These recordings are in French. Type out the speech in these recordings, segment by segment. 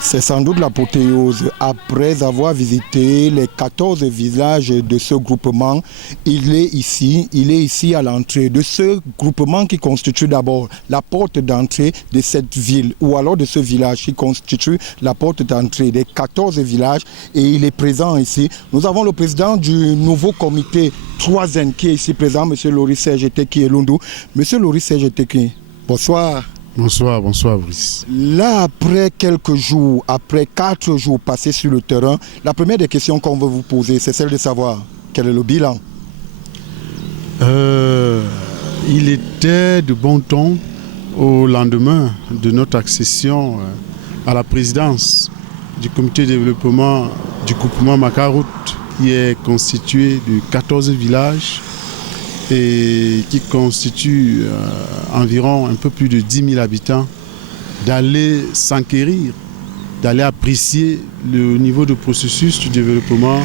C'est sans doute l'apothéose. Après avoir visité les 14 villages de ce groupement, il est ici à l'entrée de ce groupement qui constitue d'abord la porte d'entrée de cette ville, ou alors de ce village qui constitue la porte d'entrée des 14 villages, et il est présent ici. Nous avons le président du nouveau comité 3N qui est ici présent, M. Loris Serge Teki Elundu. M. Loris Serge Teki, bonsoir. Bonsoir, bonsoir Brice. Là, après quelques jours, après 4 jours passés sur le terrain, la première des questions qu'on veut vous poser, c'est celle de savoir quel est le bilan. Il était de bon ton au lendemain de notre accession à la présidence du comité de développement du groupement Makarout, qui est constitué de 14 villages et qui constitue environ un peu plus de 10 000 habitants, d'aller s'enquérir, d'aller apprécier le niveau de processus du développement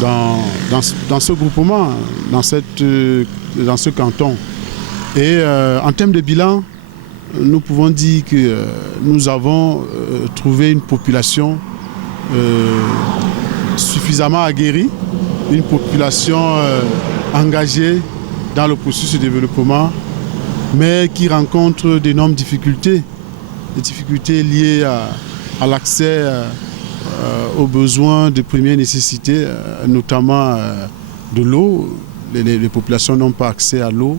dans ce groupement, dans ce canton. Et en termes de bilan, nous pouvons dire que nous avons trouvé une population suffisamment aguerrie, une population engagée dans le processus de développement, mais qui rencontre d'énormes difficultés, des difficultés liées à l'accès aux besoins de première nécessité, notamment de l'eau. Les populations n'ont pas accès à l'eau.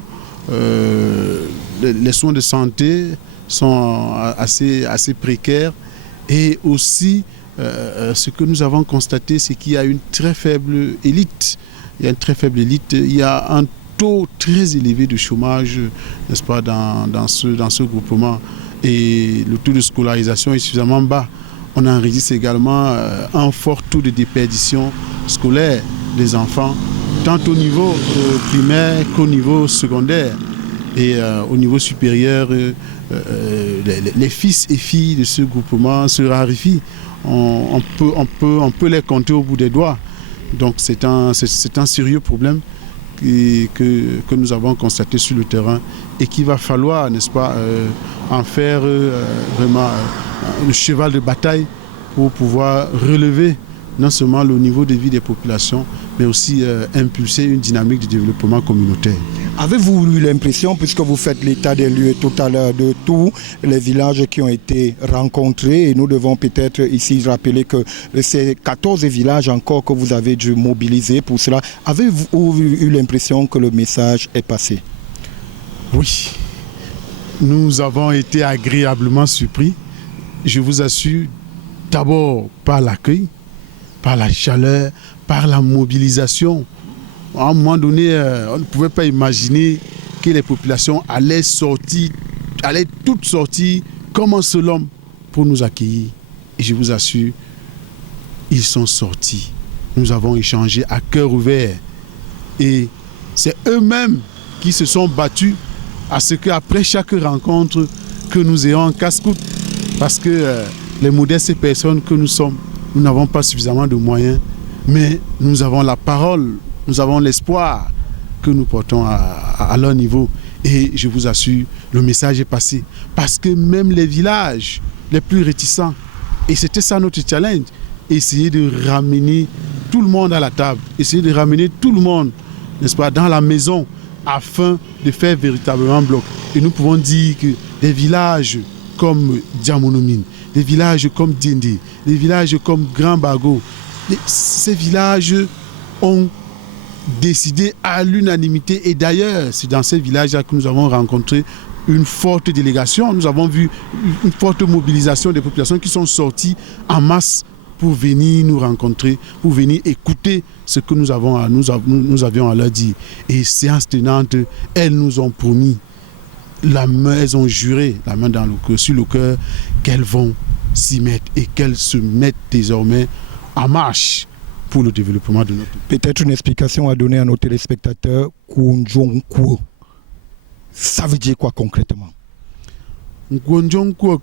Les soins de santé sont assez précaires. Et aussi, ce que nous avons constaté, c'est qu'il y a une très faible élite. Il y a un taux très élevé de chômage, n'est-ce pas, dans ce groupement. Et le taux de scolarisation est suffisamment bas. On enregistre également un fort taux de déperdition scolaire des enfants, tant au niveau primaire qu'au niveau secondaire. Et au niveau supérieur, les fils et filles de ce groupement se raréfient. On peut les compter au bout des doigts. Donc c'est un sérieux problème que nous avons constaté sur le terrain et qu'il va falloir, n'est-ce pas, en faire vraiment le cheval de bataille pour pouvoir relever non seulement le niveau de vie des populations, mais aussi impulser une dynamique de développement communautaire. Avez-vous eu l'impression, puisque vous faites l'état des lieux tout à l'heure, de tous les villages qui ont été rencontrés, et nous devons peut-être ici rappeler que c'est 14 villages encore que vous avez dû mobiliser pour cela, avez-vous eu l'impression que le message est passé? Oui, nous avons été agréablement surpris, je vous assure, d'abord par l'accueil, par la chaleur, par la mobilisation. À un moment donné, on ne pouvait pas imaginer que les populations allaient toutes sortir comme un seul homme pour nous accueillir. Et je vous assure, ils sont sortis. Nous avons échangé à cœur ouvert. Et c'est eux-mêmes qui se sont battus à ce qu'après chaque rencontre, que nous ayons un casse-croûte. Parce que les modestes personnes que nous sommes, nous n'avons pas suffisamment de moyens, mais nous avons la parole, nous avons l'espoir que nous portons à leur niveau. Et je vous assure, le message est passé. Parce que même les villages les plus réticents, et c'était ça notre challenge, essayer de ramener tout le monde à la table, essayer de ramener tout le monde, n'est-ce pas, dans la maison, afin de faire véritablement bloc. Et nous pouvons dire que des villages comme Diamonomine, des villages comme Dindi, des villages comme Grand Bago, ces villages ont décidé à l'unanimité. Et d'ailleurs, c'est dans ces villages-là que nous avons rencontré une forte délégation. Nous avons vu une forte mobilisation des populations qui sont sorties en masse pour venir nous rencontrer, pour venir écouter ce que nous avions à leur dire. Et séance tenante, elles nous ont promis, elles ont juré, la main sur le cœur, qu'elles vont s'y mettre et qu'elles se mettent désormais en marche pour le développement de notre pays. Peut-être une explication à donner à nos téléspectateurs. Nkwonjonkwo, ça veut dire quoi concrètement? Nkwonjonkwo,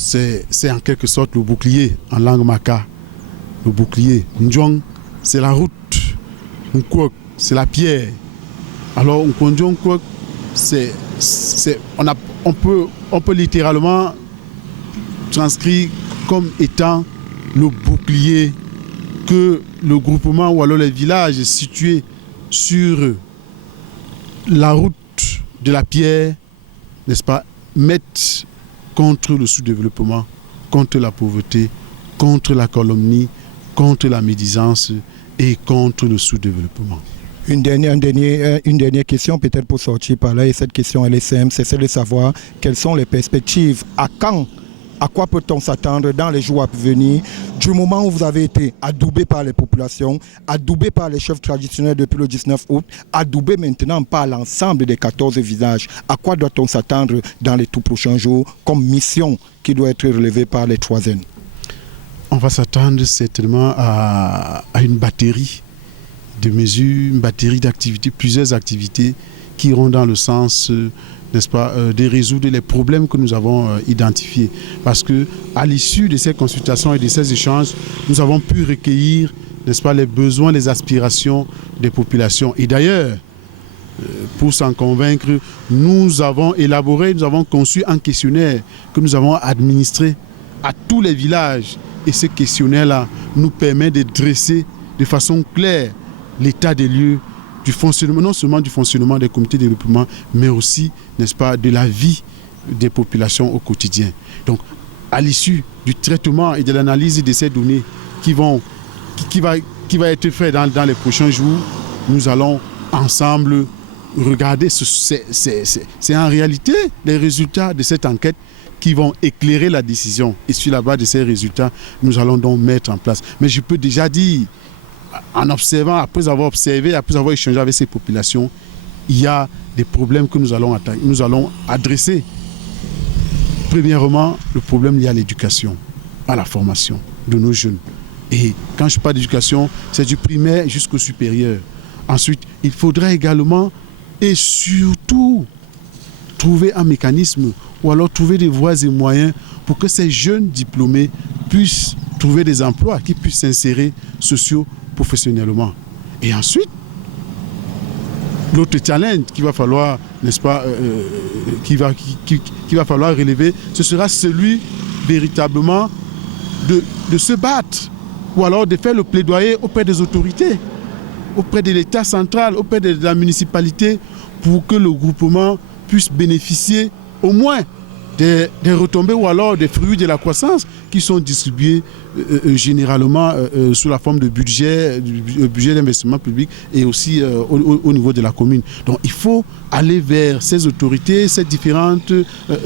c'est en quelque sorte le bouclier en langue maka. Le bouclier. Ndjong, c'est la route. Nkwok, c'est la pierre. Alors, Nkwok, on peut littéralement transcrire comme étant le bouclier que le groupement ou alors les villages situés sur la route de la pierre, n'est-ce pas, mettent contre le sous-développement, contre la pauvreté, contre la calomnie, contre la médisance et contre le sous-développement. Une dernière question peut-être pour sortir par là, et cette question elle est simple, c'est celle de savoir quelles sont les perspectives, à quoi peut-on s'attendre dans les jours à venir, du moment où vous avez été adoubé par les populations, adoubé par les chefs traditionnels depuis le 19 août, adoubé maintenant par l'ensemble des 14 villages. À quoi doit-on s'attendre dans les tout prochains jours comme mission qui doit être relevée par les 3N? On va s'attendre certainement à une batterie de mesures, une batterie d'activités, plusieurs activités qui iront dans le sens, n'est-ce pas, de résoudre les problèmes que nous avons identifiés. Parce qu'à l'issue de ces consultations et de ces échanges, nous avons pu recueillir, n'est-ce pas, les besoins, les aspirations des populations. Et d'ailleurs, pour s'en convaincre, nous avons conçu un questionnaire que nous avons administré à tous les villages. Et ce questionnaire-là nous permet de dresser de façon claire l'état des lieux du fonctionnement, non seulement du fonctionnement des comités de développement, mais aussi, n'est-ce pas, de la vie des populations au quotidien. Donc, à l'issue du traitement et de l'analyse de ces données qui va être fait dans les prochains jours, nous allons ensemble regarder. C'est en réalité les résultats de cette enquête qui vont éclairer la décision. Et sur la base de ces résultats, nous allons donc mettre en place. Mais je peux déjà dire, en observant, après avoir observé, après avoir échangé avec ces populations, il y a des problèmes que nous allons adresser. Premièrement, le problème lié à l'éducation, à la formation de nos jeunes. Et quand je parle d'éducation, c'est du primaire jusqu'au supérieur. Ensuite, il faudra également et surtout trouver un mécanisme ou alors trouver des voies et moyens pour que ces jeunes diplômés puissent trouver des emplois, qui puissent s'insérer socio-professionnellement. Et ensuite, l'autre challenge qu'il va falloir, n'est-ce pas, qu'il va falloir relever, ce sera celui véritablement de se battre ou alors de faire le plaidoyer auprès des autorités, auprès de l'État central, auprès de la municipalité, pour que le groupement puisse bénéficier au moins des retombées ou alors des fruits de la croissance qui sont distribués généralement sous la forme de budget d'investissement public et aussi au niveau de la commune. Donc il faut aller vers ces autorités, ces différentes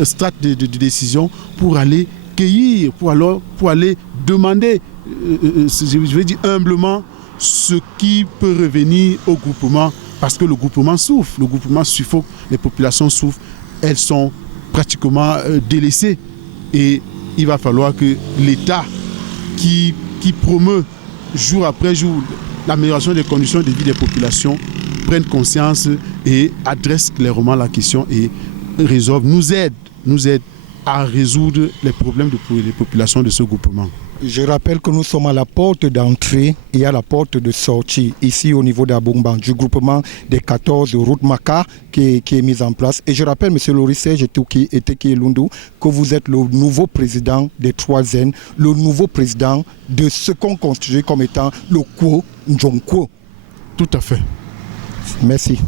strates de décision pour aller cueillir, pour aller demander, je vais dire humblement, ce qui peut revenir au groupement, parce que le groupement souffre, le groupement suffoque, les populations souffrent, elles sont pratiquement délaissées, et il va falloir que l'État qui promeut jour après jour l'amélioration des conditions de vie des populations prenne conscience et adresse clairement la question et nous aide à résoudre les problèmes des populations de ce groupement. Je rappelle que nous sommes à la porte d'entrée et à la porte de sortie, ici au niveau d'Abongban, du groupement des 14 routes Maka qui est mise en place. Et je rappelle, M. Loris-Serge Eteki Lundu, que vous êtes le nouveau président des 3N, le nouveau président de ce qu'on constitue comme étant le Kwo Ndjonkwo. Tout à fait. Merci.